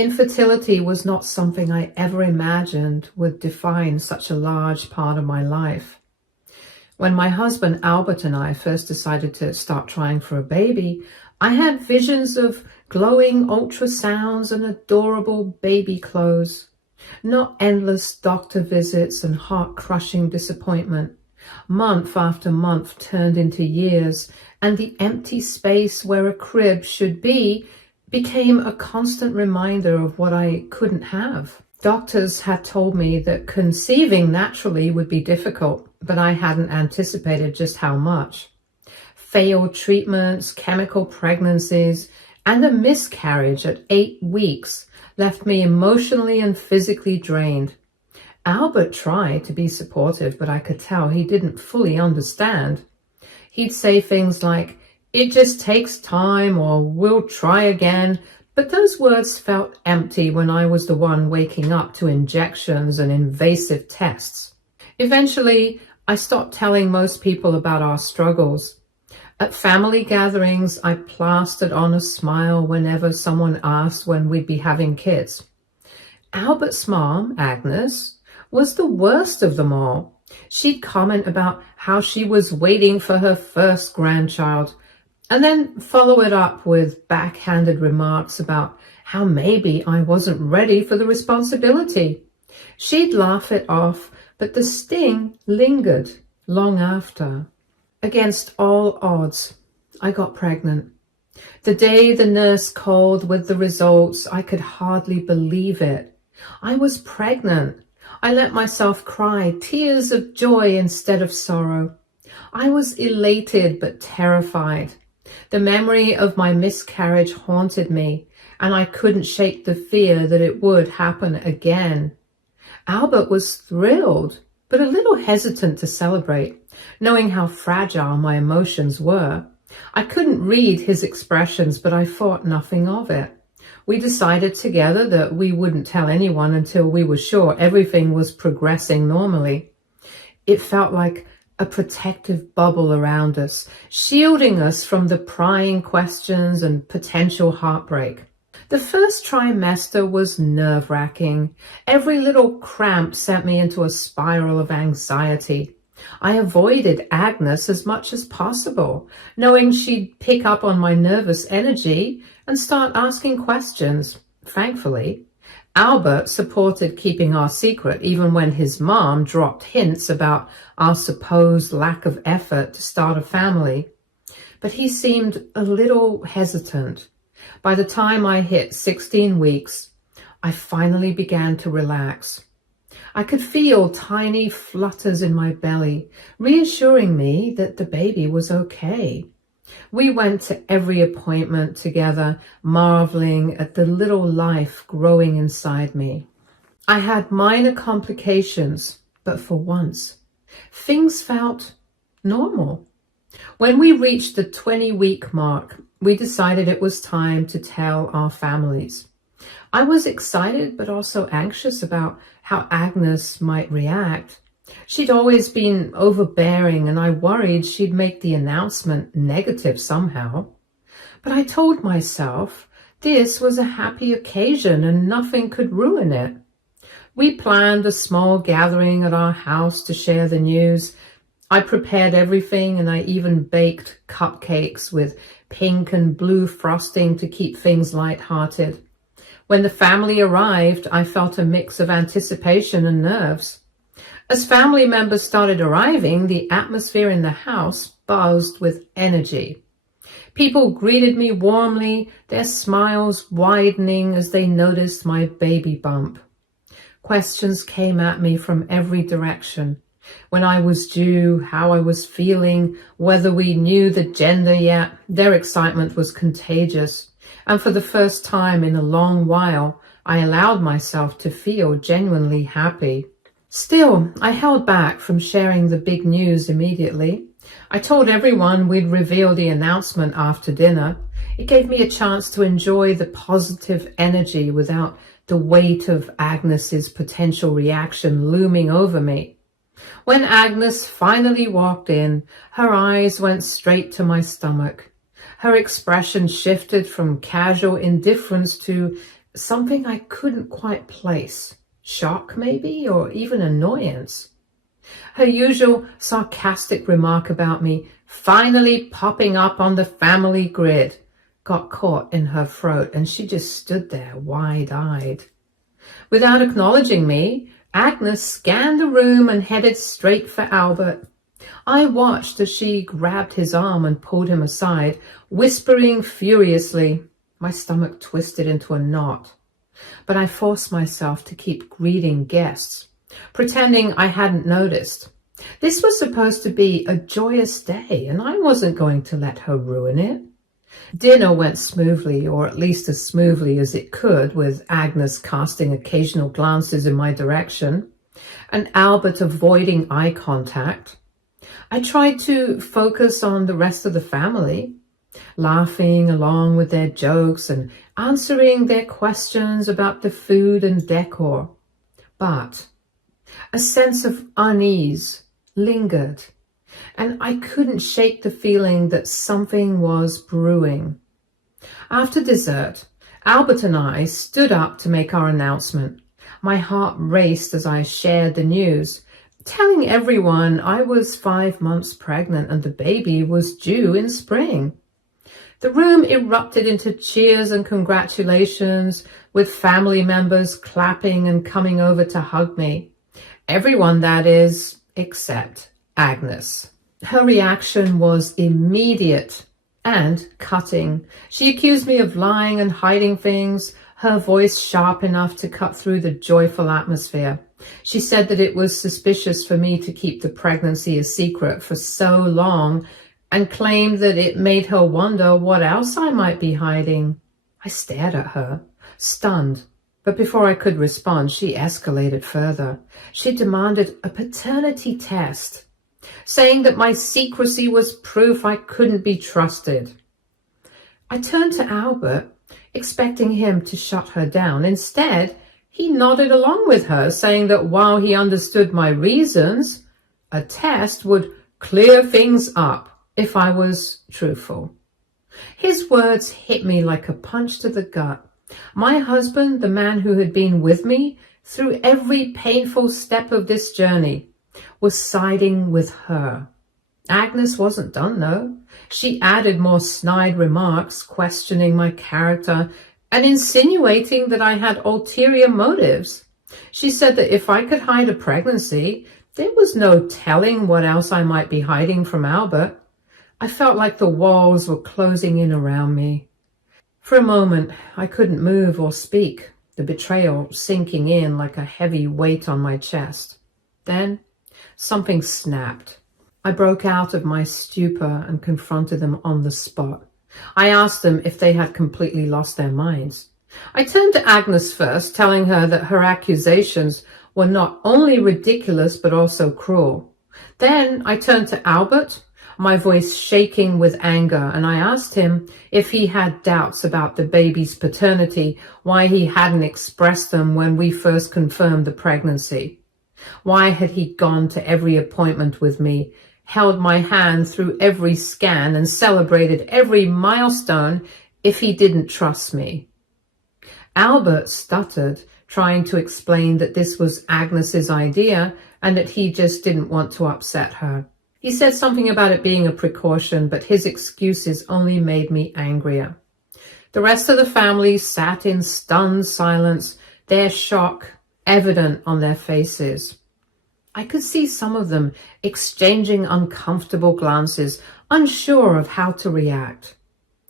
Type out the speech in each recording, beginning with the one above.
Infertility was not something I ever imagined would define such a large part of my life. When my husband Albert and I first decided to start trying for a baby, I had visions of glowing ultrasounds and adorable baby clothes, not endless doctor visits and heart-crushing disappointment. Month after month turned into years, and the empty space where a crib should be became a constant reminder of what I couldn't have. Doctors had told me that conceiving naturally would be difficult, but I hadn't anticipated just how much. Failed treatments, chemical pregnancies, and a miscarriage at 8 weeks left me emotionally and physically drained. Albert tried to be supportive, but I could tell he didn't fully understand. He'd say things like, "It just takes time," or "We'll try again," but those words felt empty when I was the one waking up to injections and invasive tests. Eventually, I stopped telling most people about our struggles. At family gatherings, I plastered on a smile whenever someone asked when we'd be having kids. Albert's mom, Agnes, was the worst of them all. She'd comment about how she was waiting for her first grandchild, and then follow it up with backhanded remarks about how maybe I wasn't ready for the responsibility. She'd laugh it off, but the sting lingered long after. Against all odds, I got pregnant. The day the nurse called with the results, I could hardly believe it. I was pregnant. I let myself cry tears of joy instead of sorrow. I was elated but terrified. The memory of my miscarriage haunted me, and I couldn't shake the fear that it would happen again. Albert was thrilled, but a little hesitant to celebrate, knowing how fragile my emotions were. I couldn't read his expressions, but I thought nothing of it. We decided together that we wouldn't tell anyone until we were sure everything was progressing normally. It felt like a protective bubble around us, shielding us from the prying questions and potential heartbreak. The first trimester was nerve-wracking. Every little cramp sent me into a spiral of anxiety. I avoided Agnes as much as possible, knowing she'd pick up on my nervous energy and start asking questions. Thankfully, Albert supported keeping our secret even when his mom dropped hints about our supposed lack of effort to start a family. But he seemed a little hesitant. By the time I hit 16 weeks, I finally began to relax. I could feel tiny flutters in my belly, reassuring me that the baby was okay. We went to every appointment together, marveling at the little life growing inside me. I had minor complications, but for once, things felt normal. When we reached the 20-week mark, we decided it was time to tell our families. I was excited but also anxious about how Agnes might react. She'd always been overbearing, and I worried she'd make the announcement negative somehow. But I told myself this was a happy occasion and nothing could ruin it. We planned a small gathering at our house to share the news. I prepared everything, and I even baked cupcakes with pink and blue frosting to keep things light-hearted. When the family arrived, I felt a mix of anticipation and nerves. As family members started arriving, the atmosphere in the house buzzed with energy. People greeted me warmly, their smiles widening as they noticed my baby bump. Questions came at me from every direction. When I was due, how I was feeling, whether we knew the gender yet. Their excitement was contagious. And for the first time in a long while, I allowed myself to feel genuinely happy. Still, I held back from sharing the big news immediately. I told everyone we'd reveal the announcement after dinner. It gave me a chance to enjoy the positive energy without the weight of Agnes's potential reaction looming over me. When Agnes finally walked in, her eyes went straight to my stomach. Her expression shifted from casual indifference to something I couldn't quite place. Shock, maybe, or even annoyance. Her usual sarcastic remark about me finally popping up on the family grid got caught in her throat, and she just stood there wide-eyed. Without acknowledging me, Agnes scanned the room and headed straight for Albert. I watched as she grabbed his arm and pulled him aside, whispering furiously. My stomach twisted into a knot, but I forced myself to keep greeting guests, pretending I hadn't noticed. This was supposed to be a joyous day, and I wasn't going to let her ruin it. Dinner went smoothly, or at least as smoothly as it could, with Agnes casting occasional glances in my direction, and Albert avoiding eye contact. I tried to focus on the rest of the family, laughing along with their jokes and answering their questions about the food and decor. But a sense of unease lingered, and I couldn't shake the feeling that something was brewing. After dessert, Albert and I stood up to make our announcement. My heart raced as I shared the news, telling everyone I was 5 months pregnant and the baby was due in spring. The room erupted into cheers and congratulations, with family members clapping and coming over to hug me. Everyone, that is, except Agnes. Her reaction was immediate and cutting. She accused me of lying and hiding things, her voice sharp enough to cut through the joyful atmosphere. She said that it was suspicious for me to keep the pregnancy a secret for so long, and claimed that it made her wonder what else I might be hiding. I stared at her, stunned, but before I could respond, she escalated further. She demanded a paternity test, saying that my secrecy was proof I couldn't be trusted. I turned to Albert, expecting him to shut her down. Instead, he nodded along with her, saying that while he understood my reasons, a test would clear things up if I was truthful. His words hit me like a punch to the gut. My husband, the man who had been with me through every painful step of this journey, was siding with her. Agnes wasn't done, though. She added more snide remarks, questioning my character and insinuating that I had ulterior motives. She said that if I could hide a pregnancy, there was no telling what else I might be hiding from Albert. I felt like the walls were closing in around me. For a moment, I couldn't move or speak, the betrayal sinking in like a heavy weight on my chest. Then, something snapped. I broke out of my stupor and confronted them on the spot. I asked them if they had completely lost their minds. I turned to Agnes first, telling her that her accusations were not only ridiculous but also cruel. Then I turned to Albert, my voice shaking with anger, and I asked him if he had doubts about the baby's paternity, why he hadn't expressed them when we first confirmed the pregnancy. Why had he gone to every appointment with me, held my hand through every scan, and celebrated every milestone if he didn't trust me? Albert stuttered, trying to explain that this was Agnes's idea and that he just didn't want to upset her. He said something about it being a precaution, but his excuses only made me angrier. The rest of the family sat in stunned silence, their shock evident on their faces. I could see some of them exchanging uncomfortable glances, unsure of how to react.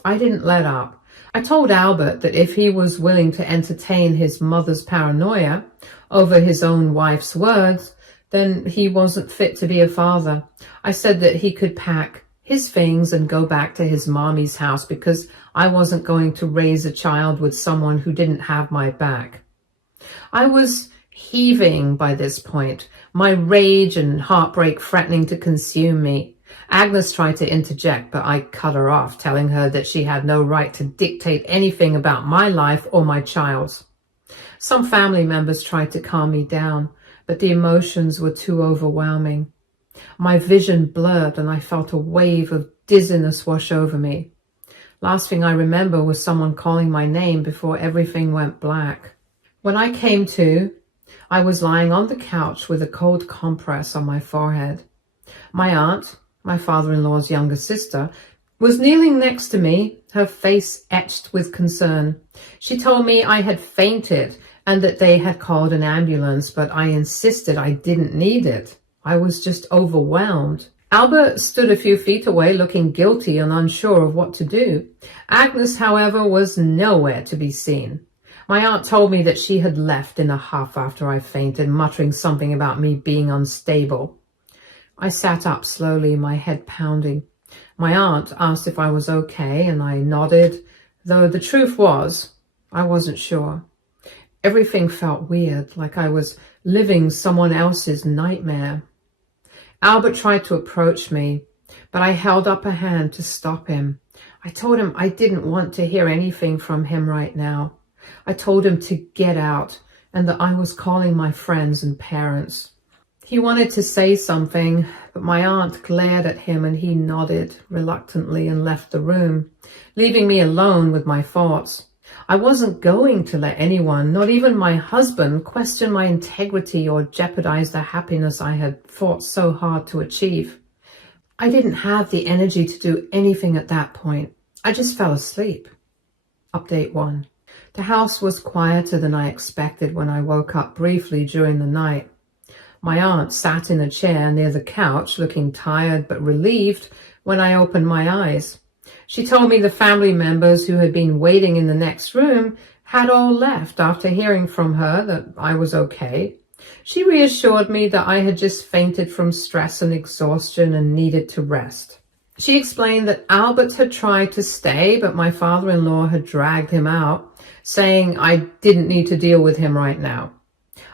I didn't let up. I told Albert that if he was willing to entertain his mother's paranoia over his own wife's words, then he wasn't fit to be a father. I said that he could pack his things and go back to his mommy's house because I wasn't going to raise a child with someone who didn't have my back. I was heaving by this point, my rage and heartbreak threatening to consume me. Agnes tried to interject, but I cut her off, telling her that she had no right to dictate anything about my life or my child's. Some family members tried to calm me down, but the emotions were too overwhelming. My vision blurred and I felt a wave of dizziness wash over me. Last thing I remember was someone calling my name before everything went black. When I came to, I was lying on the couch with a cold compress on my forehead. My aunt, my father-in-law's younger sister, was kneeling next to me, her face etched with concern. She told me I had fainted and that they had called an ambulance, but I insisted I didn't need it. I was just overwhelmed. Albert stood a few feet away looking guilty and unsure of what to do. Agnes, however, was nowhere to be seen. My aunt told me that she had left in a huff after I fainted, muttering something about me being unstable. I sat up slowly, my head pounding. My aunt asked if I was okay, and I nodded, though the truth was, I wasn't sure. Everything felt weird, like I was living someone else's nightmare. Albert tried to approach me, but I held up a hand to stop him. I told him I didn't want to hear anything from him right now. I told him to get out and that I was calling my friends and parents. He wanted to say something, but my aunt glared at him and he nodded reluctantly and left the room, leaving me alone with my thoughts. I wasn't going to let anyone, not even my husband, question my integrity or jeopardize the happiness I had fought so hard to achieve. I didn't have the energy to do anything at that point. I just fell asleep. Update 1. The house was quieter than I expected when I woke up briefly during the night. My aunt sat in a chair near the couch, looking tired but relieved when I opened my eyes. She told me the family members who had been waiting in the next room had all left after hearing from her that I was okay. She reassured me that I had just fainted from stress and exhaustion and needed to rest. She explained that Albert had tried to stay, but my father-in-law had dragged him out, saying I didn't need to deal with him right now.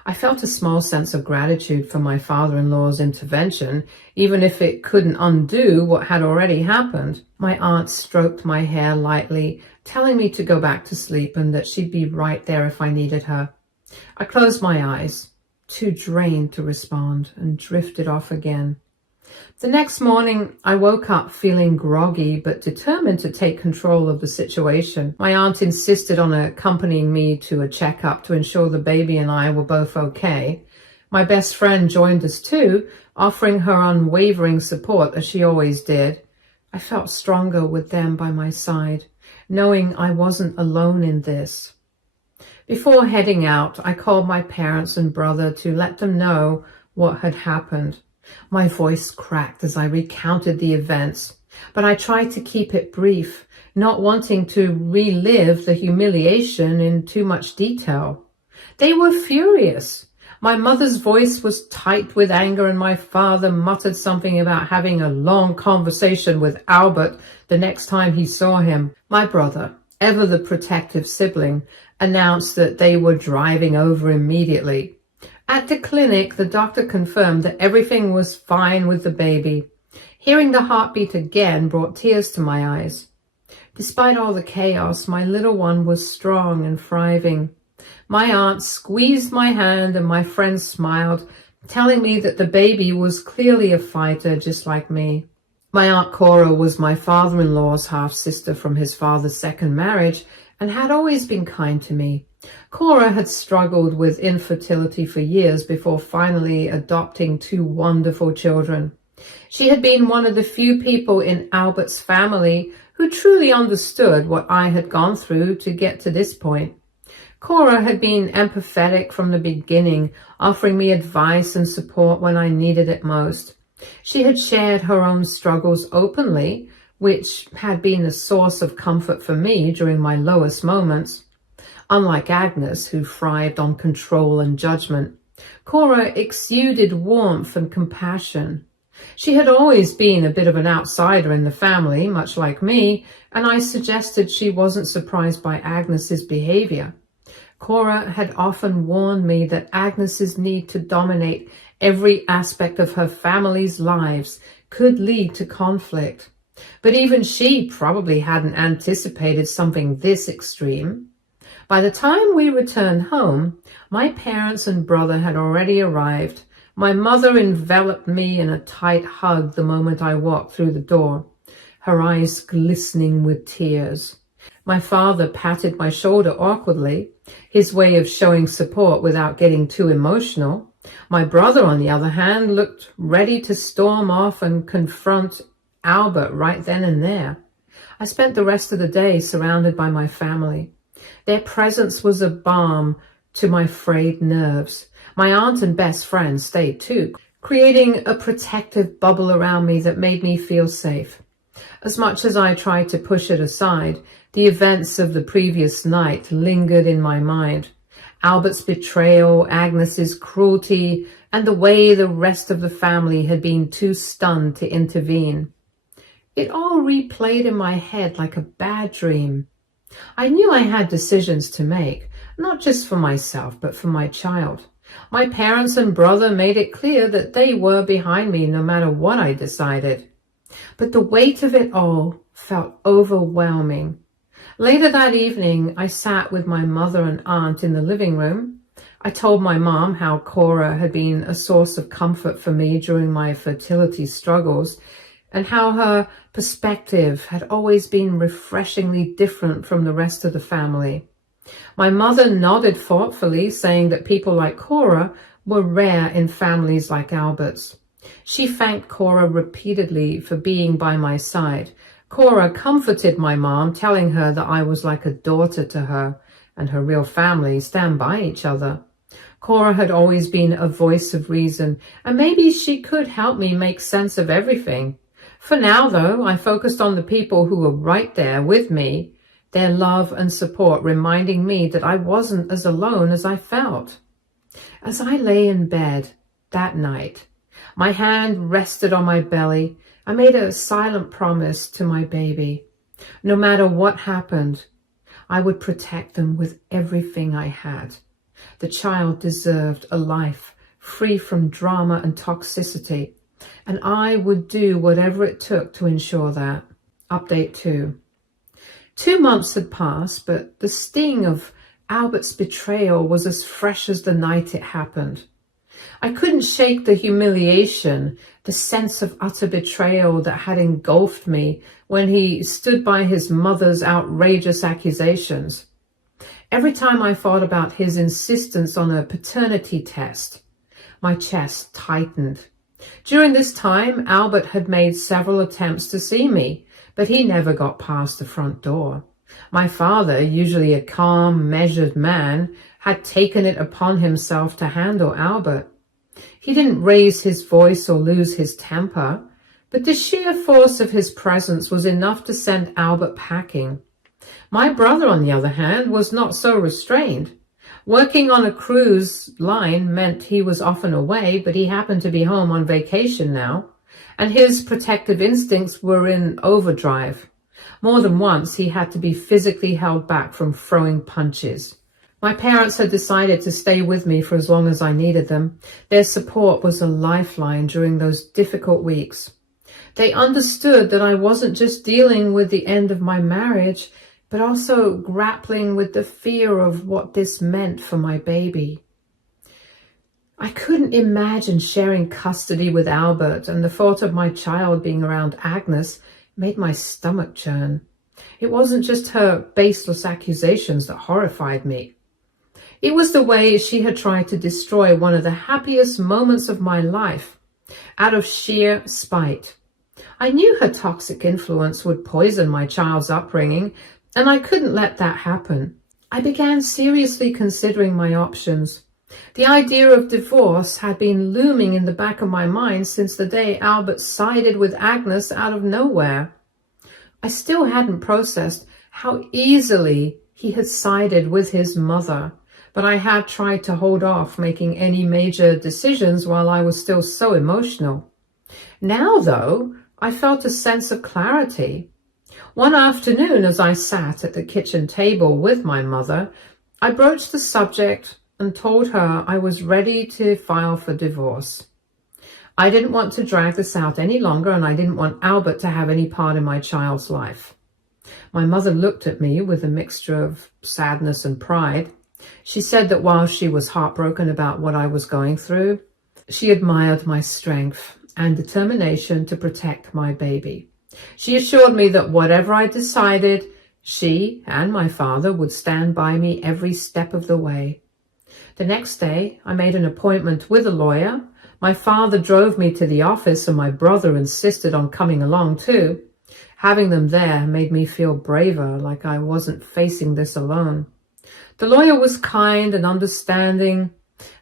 I felt a small sense of gratitude for my father-in-law's intervention, even if it couldn't undo what had already happened. My aunt stroked my hair lightly, telling me to go back to sleep and that she'd be right there if I needed her. I closed my eyes, too drained to respond, and drifted off again. The next morning, I woke up feeling groggy but determined to take control of the situation. My aunt insisted on accompanying me to a checkup to ensure the baby and I were both okay. My best friend joined us too, offering her unwavering support as she always did. I felt stronger with them by my side, knowing I wasn't alone in this. Before heading out, I called my parents and brother to let them know what had happened. My voice cracked as I recounted the events, but I tried to keep it brief, not wanting to relive the humiliation in too much detail. They were furious. My mother's voice was tight with anger, and my father muttered something about having a long conversation with Albert the next time he saw him. My brother, ever the protective sibling, announced that they were driving over immediately. At the clinic, the doctor confirmed that everything was fine with the baby. Hearing the heartbeat again brought tears to my eyes. Despite all the chaos, my little one was strong and thriving. My aunt squeezed my hand and my friend smiled, telling me that the baby was clearly a fighter just like me. My Aunt Cora was my father-in-law's half-sister from his father's second marriage and had always been kind to me. Cora had struggled with infertility for years before finally adopting 2 wonderful children. She had been one of the few people in Albert's family who truly understood what I had gone through to get to this point. Cora had been empathetic from the beginning, offering me advice and support when I needed it most. She had shared her own struggles openly, which had been a source of comfort for me during my lowest moments. Unlike Agnes, who thrived on control and judgment, Cora exuded warmth and compassion. She had always been a bit of an outsider in the family, much like me, and I suggested she wasn't surprised by Agnes's behavior. Cora had often warned me that Agnes's need to dominate every aspect of her family's lives could lead to conflict. But even she probably hadn't anticipated something this extreme. By the time we returned home, my parents and brother had already arrived. My mother enveloped me in a tight hug the moment I walked through the door. her eyes glistening with tears. My father patted my shoulder awkwardly, his way of showing support without getting too emotional. My brother, on the other hand, looked ready to storm off and confront Albert right then and there. I spent the rest of the day surrounded by my family. Their presence was a balm to my frayed nerves. My aunt and best friend stayed too, creating a protective bubble around me that made me feel safe. As much as I tried to push it aside, the events of the previous night lingered in my mind. Albert's betrayal, Agnes's cruelty, and the way the rest of the family had been too stunned to intervene. It all replayed in my head like a bad dream. I knew I had decisions to make, not just for myself, but for my child. My parents and brother made it clear that they were behind me no matter what I decided. But the weight of it all felt overwhelming. Later that evening, I sat with my mother and aunt in the living room. I told my mom how Cora had been a source of comfort for me during my fertility struggles, and how her perspective had always been refreshingly different from the rest of the family. My mother nodded thoughtfully, saying that people like Cora were rare in families like Albert's. She thanked Cora repeatedly for being by my side. Cora comforted my mom, telling her that I was like a daughter to her, and her real family stand by each other. Cora had always been a voice of reason, and maybe she could help me make sense of everything. For now, though, I focused on the people who were right there with me, their love and support reminding me that I wasn't as alone as I felt. As I lay in bed that night, my hand rested on my belly. I made a silent promise to my baby. No matter what happened, I would protect them with everything I had. The child deserved a life free from drama and toxicity, and I would do whatever it took to ensure that. Update 2. 2 months had passed, but the sting of Albert's betrayal was as fresh as the night it happened. I couldn't shake the humiliation, the sense of utter betrayal that had engulfed me when he stood by his mother's outrageous accusations. Every time I thought about his insistence on a paternity test, my chest tightened. During this time, Albert had made several attempts to see me, but he never got past the front door. My father, usually a calm, measured man, had taken it upon himself to handle Albert. He didn't raise his voice or lose his temper, but the sheer force of his presence was enough to send Albert packing. My brother, on the other hand, was not so restrained. Working on a cruise line meant he was often away, but he happened to be home on vacation now, and his protective instincts were in overdrive. More than once, he had to be physically held back from throwing punches. My parents had decided to stay with me for as long as I needed them. Their support was a lifeline during those difficult weeks. They understood that I wasn't just dealing with the end of my marriage, but also grappling with the fear of what this meant for my baby. I couldn't imagine sharing custody with Albert, and the thought of my child being around Agnes made my stomach churn. It wasn't just her baseless accusations that horrified me. It was the way she had tried to destroy one of the happiest moments of my life, out of sheer spite. I knew her toxic influence would poison my child's upbringing, and I couldn't let that happen. I began seriously considering my options. The idea of divorce had been looming in the back of my mind since the day Albert sided with Agnes out of nowhere. I still hadn't processed how easily he had sided with his mother, but I had tried to hold off making any major decisions while I was still so emotional. Now, though, I felt a sense of clarity. One afternoon, as I sat at the kitchen table with my mother, I broached the subject and told her I was ready to file for divorce. I didn't want to drag this out any longer, and I didn't want Albert to have any part in my child's life. My mother looked at me with a mixture of sadness and pride. She said that while she was heartbroken about what I was going through, she admired my strength and determination to protect my baby. She assured me that whatever I decided, she and my father would stand by me every step of the way. The next day, I made an appointment with a lawyer. My father drove me to the office and my brother insisted on coming along too. Having them there made me feel braver, like I wasn't facing this alone. The lawyer was kind and understanding,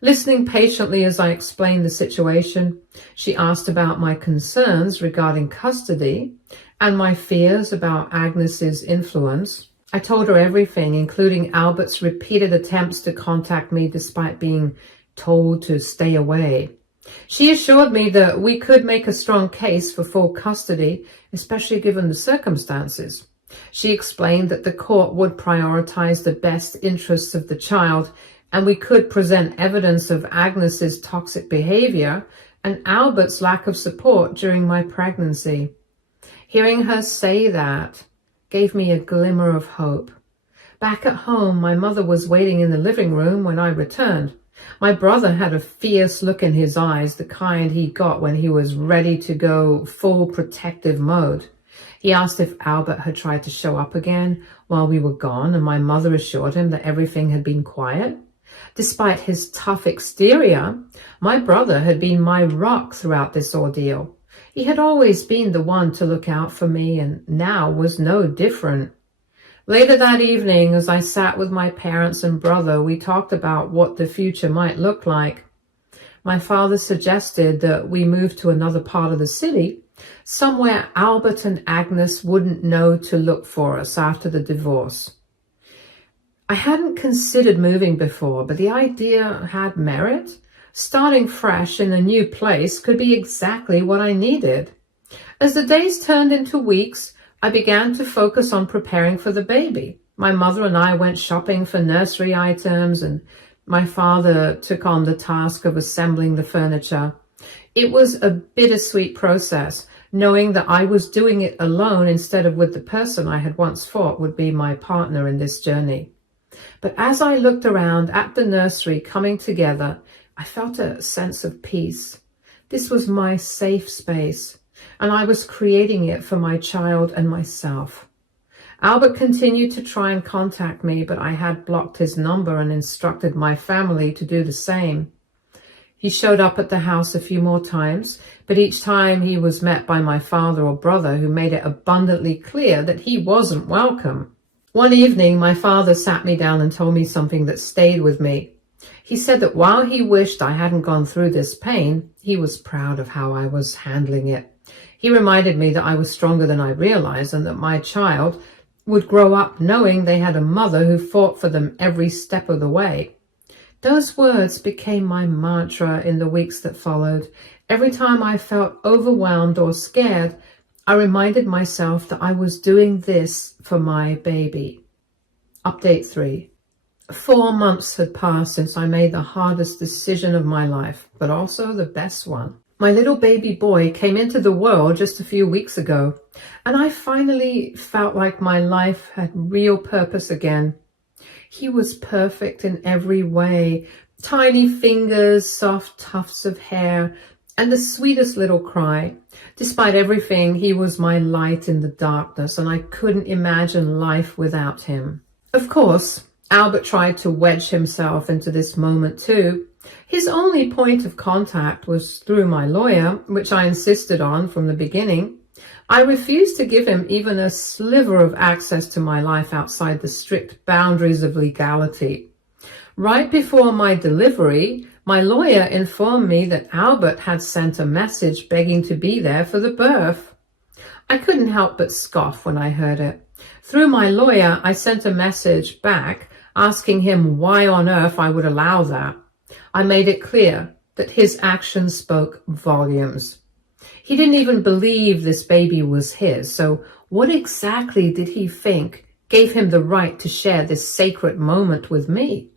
listening patiently as I explained the situation. She asked about my concerns regarding custody and my fears about Agnes's influence. I told her everything, including Albert's repeated attempts to contact me despite being told to stay away. She assured me that we could make a strong case for full custody, especially given the circumstances. She explained that the court would prioritize the best interests of the child, and we could present evidence of Agnes's toxic behavior and Albert's lack of support during my pregnancy. Hearing her say that gave me a glimmer of hope. Back at home, my mother was waiting in the living room when I returned. My brother had a fierce look in his eyes, the kind he got when he was ready to go full protective mode. He asked if Albert had tried to show up again while we were gone, and my mother assured him that everything had been quiet. Despite his tough exterior, my brother had been my rock throughout this ordeal. He had always been the one to look out for me, and now was no different. Later that evening, as I sat with my parents and brother, we talked about what the future might look like. My father suggested that we move to another part of the city, somewhere Albert and Agnes wouldn't know to look for us after the divorce. I hadn't considered moving before, but the idea had merit. Starting fresh in a new place could be exactly what I needed. As the days turned into weeks, I began to focus on preparing for the baby. My mother and I went shopping for nursery items, and my father took on the task of assembling the furniture. It was a bittersweet process, knowing that I was doing it alone instead of with the person I had once thought would be my partner in this journey. But as I looked around at the nursery coming together, I felt a sense of peace. This was my safe space, and I was creating it for my child and myself. Albert continued to try and contact me, but I had blocked his number and instructed my family to do the same. He showed up at the house a few more times, but each time he was met by my father or brother, who made it abundantly clear that he wasn't welcome. One evening, my father sat me down and told me something that stayed with me. He said that while he wished I hadn't gone through this pain, he was proud of how I was handling it. He reminded me that I was stronger than I realized, and that my child would grow up knowing they had a mother who fought for them every step of the way. Those words became my mantra in the weeks that followed. Every time I felt overwhelmed or scared, I reminded myself that I was doing this for my baby. Update 3. 4 months had passed since I made the hardest decision of my life, but also the best one. My little baby boy came into the world just a few weeks ago, and I finally felt like my life had real purpose again. He was perfect in every way. Tiny fingers, soft tufts of hair, and the sweetest little cry. Despite everything, he was my light in the darkness, and I couldn't imagine life without him. Of course, Albert tried to wedge himself into this moment too. His only point of contact was through my lawyer, which I insisted on from the beginning. I refused to give him even a sliver of access to my life outside the strict boundaries of legality. Right before my delivery, my lawyer informed me that Albert had sent a message begging to be there for the birth. I couldn't help but scoff when I heard it. Through my lawyer, I sent a message back asking him why on earth I would allow that. I made it clear that his actions spoke volumes. He didn't even believe this baby was his, so what exactly did he think gave him the right to share this sacred moment with me?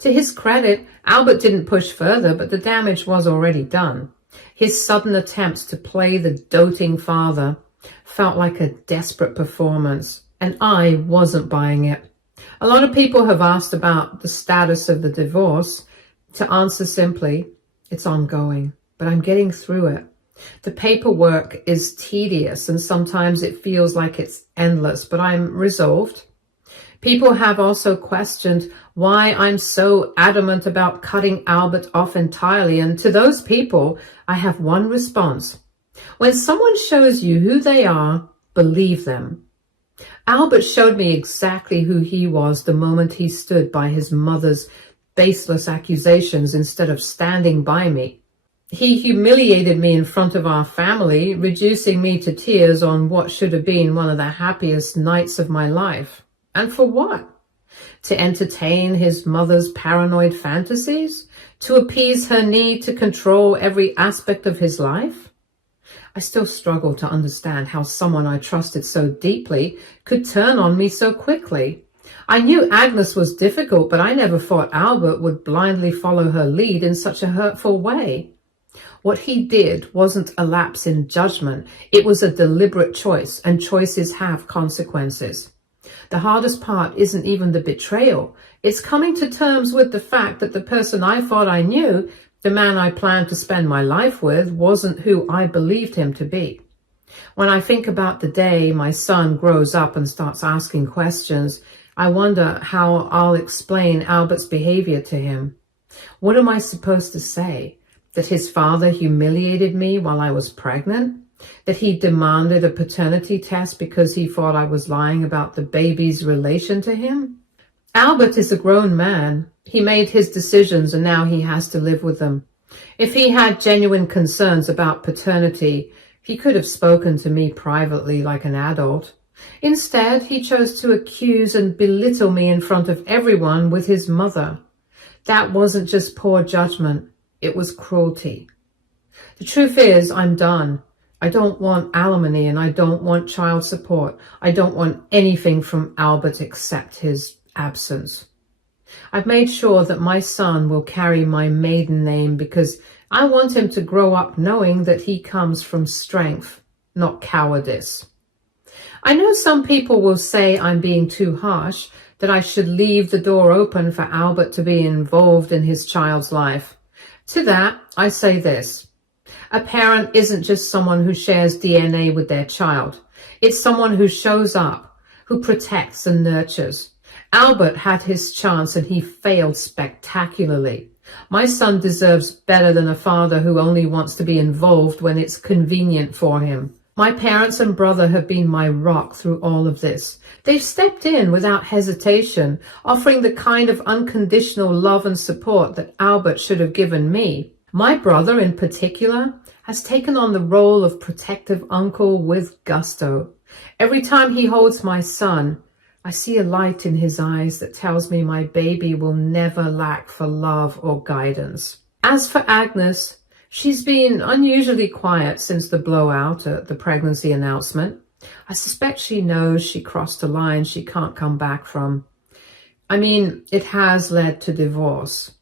To his credit, Albert didn't push further, but the damage was already done. His sudden attempts to play the doting father felt like a desperate performance, and I wasn't buying it. A lot of people have asked about the status of the divorce. To answer simply, it's ongoing, but I'm getting through it. The paperwork is tedious and sometimes it feels like it's endless, but I'm resolved. People have also questioned why I'm so adamant about cutting Albert off entirely, and to those people, I have one response. When someone shows you who they are, believe them. Albert showed me exactly who he was the moment he stood by his mother's baseless accusations instead of standing by me. He humiliated me in front of our family, reducing me to tears on what should have been one of the happiest nights of my life. And for what? To entertain his mother's paranoid fantasies? To appease her need to control every aspect of his life? I still struggle to understand how someone I trusted so deeply could turn on me so quickly. I knew Agnes was difficult, but I never thought Albert would blindly follow her lead in such a hurtful way. What he did wasn't a lapse in judgment. It was a deliberate choice, and choices have consequences. The hardest part isn't even the betrayal. It's coming to terms with the fact that the person I thought I knew, the man I planned to spend my life with, wasn't who I believed him to be. When I think about the day my son grows up and starts asking questions, I wonder how I'll explain Albert's behavior to him. What am I supposed to say? That his father humiliated me while I was pregnant? That he demanded a paternity test because he thought I was lying about the baby's relation to him? Albert is a grown man. He made his decisions and now he has to live with them. If he had genuine concerns about paternity, he could have spoken to me privately like an adult. Instead, he chose to accuse and belittle me in front of everyone with his mother. That wasn't just poor judgment. It was cruelty. The truth is, I'm done. I don't want alimony and I don't want child support. I don't want anything from Albert except his absence. I've made sure that my son will carry my maiden name because I want him to grow up knowing that he comes from strength, not cowardice. I know some people will say I'm being too harsh, that I should leave the door open for Albert to be involved in his child's life. To that, I say this. A parent isn't just someone who shares DNA with their child. It's someone who shows up, who protects and nurtures. Albert had his chance and he failed spectacularly. My son deserves better than a father who only wants to be involved when it's convenient for him. My parents and brother have been my rock through all of this. They've stepped in without hesitation, offering the kind of unconditional love and support that Albert should have given me. My brother, in particular, has taken on the role of protective uncle with gusto. Every time he holds my son, I see a light in his eyes that tells me my baby will never lack for love or guidance. As for Agnes, she's been unusually quiet since the blowout at the pregnancy announcement. I suspect she knows she crossed a line she can't come back from. I mean, it has led to divorce.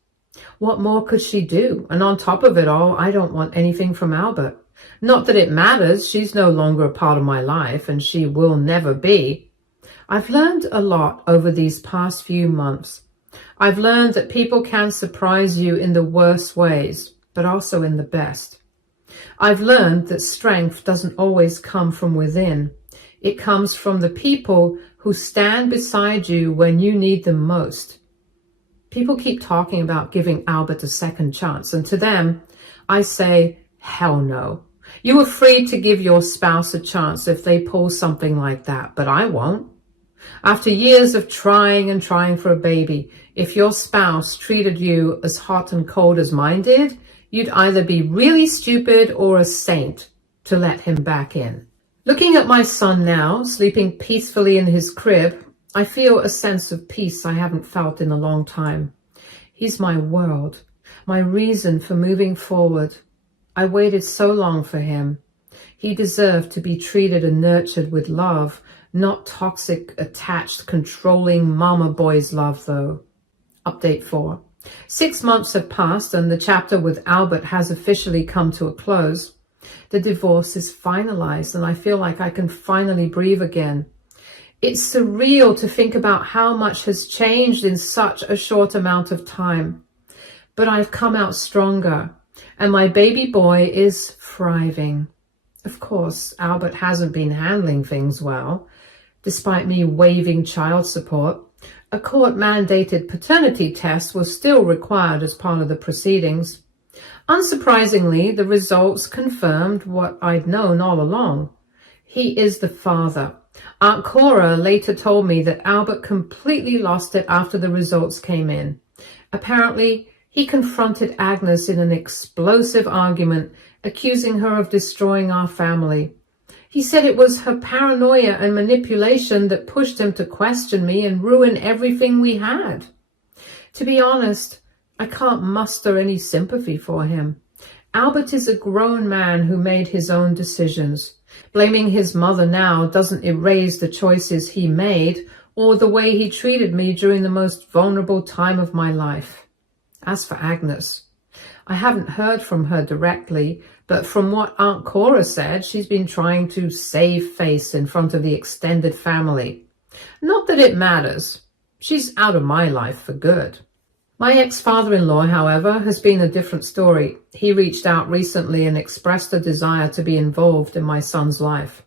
What more could she do? And on top of it all, I don't want anything from Albert. Not that it matters. She's no longer a part of my life, and she will never be. I've learned a lot over these past few months. I've learned that people can surprise you in the worst ways, but also in the best. I've learned that strength doesn't always come from within. It comes from the people who stand beside you when you need them most. People keep talking about giving Albert a second chance, and to them, I say, hell no. You are free to give your spouse a chance if they pull something like that, but I won't. After years of trying and trying for a baby, if your spouse treated you as hot and cold as mine did, you'd either be really stupid or a saint to let him back in. Looking at my son now, sleeping peacefully in his crib, I feel a sense of peace I haven't felt in a long time. He's my world, my reason for moving forward. I waited so long for him. He deserved to be treated and nurtured with love, not toxic, attached, controlling mama boy's love, though. Update 4. 6 months have passed and the chapter with Albert has officially come to a close. The divorce is finalized and I feel like I can finally breathe again. It's surreal to think about how much has changed in such a short amount of time. But I've come out stronger. and my baby boy is thriving. Of course, Albert hasn't been handling things well. Despite me waiving child support, a court-mandated paternity test was still required as part of the proceedings. Unsurprisingly, the results confirmed what I'd known all along. He is the father. Aunt Cora later told me that Albert completely lost it after the results came in. Apparently, he confronted Agnes in an explosive argument, accusing her of destroying our family. He said it was her paranoia and manipulation that pushed him to question me and ruin everything we had. To be honest, I can't muster any sympathy for him. Albert is a grown man who made his own decisions. Blaming his mother now doesn't erase the choices he made or the way he treated me during the most vulnerable time of my life. As for Agnes, I haven't heard from her directly, but from what Aunt Cora said, she's been trying to save face in front of the extended family. Not that it matters. She's out of my life for good. My ex-father-in-law, however, has been a different story. He reached out recently and expressed a desire to be involved in my son's life.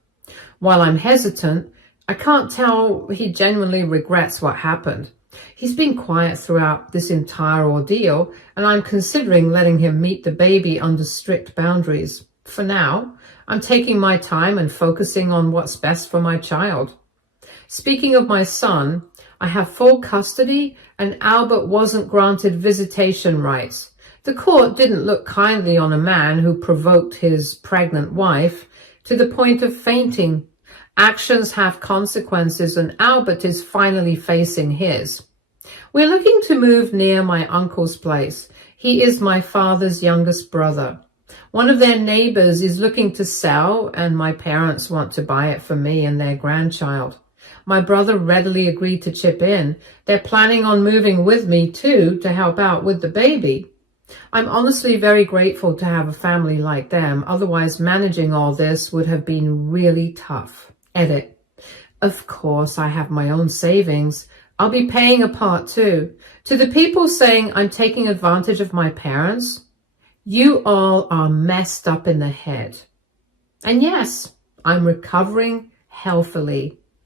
While I'm hesitant, I can't tell he genuinely regrets what happened. He's been quiet throughout this entire ordeal, and I'm considering letting him meet the baby under strict boundaries. For now, I'm taking my time and focusing on what's best for my child. Speaking of my son, I have full custody, and Albert wasn't granted visitation rights. The court didn't look kindly on a man who provoked his pregnant wife to the point of fainting. Actions have consequences, and Albert is finally facing his. We're looking to move near my uncle's place. He is my father's youngest brother. One of their neighbors is looking to sell, and my parents want to buy it for me and their grandchild. My brother readily agreed to chip in. They're planning on moving with me too to help out with the baby. I'm honestly very grateful to have a family like them. Otherwise, managing all this would have been really tough. Edit. Of course, I have my own savings. I'll be paying a part too. To the people saying I'm taking advantage of my parents, you all are messed up in the head. And yes, I'm recovering healthily.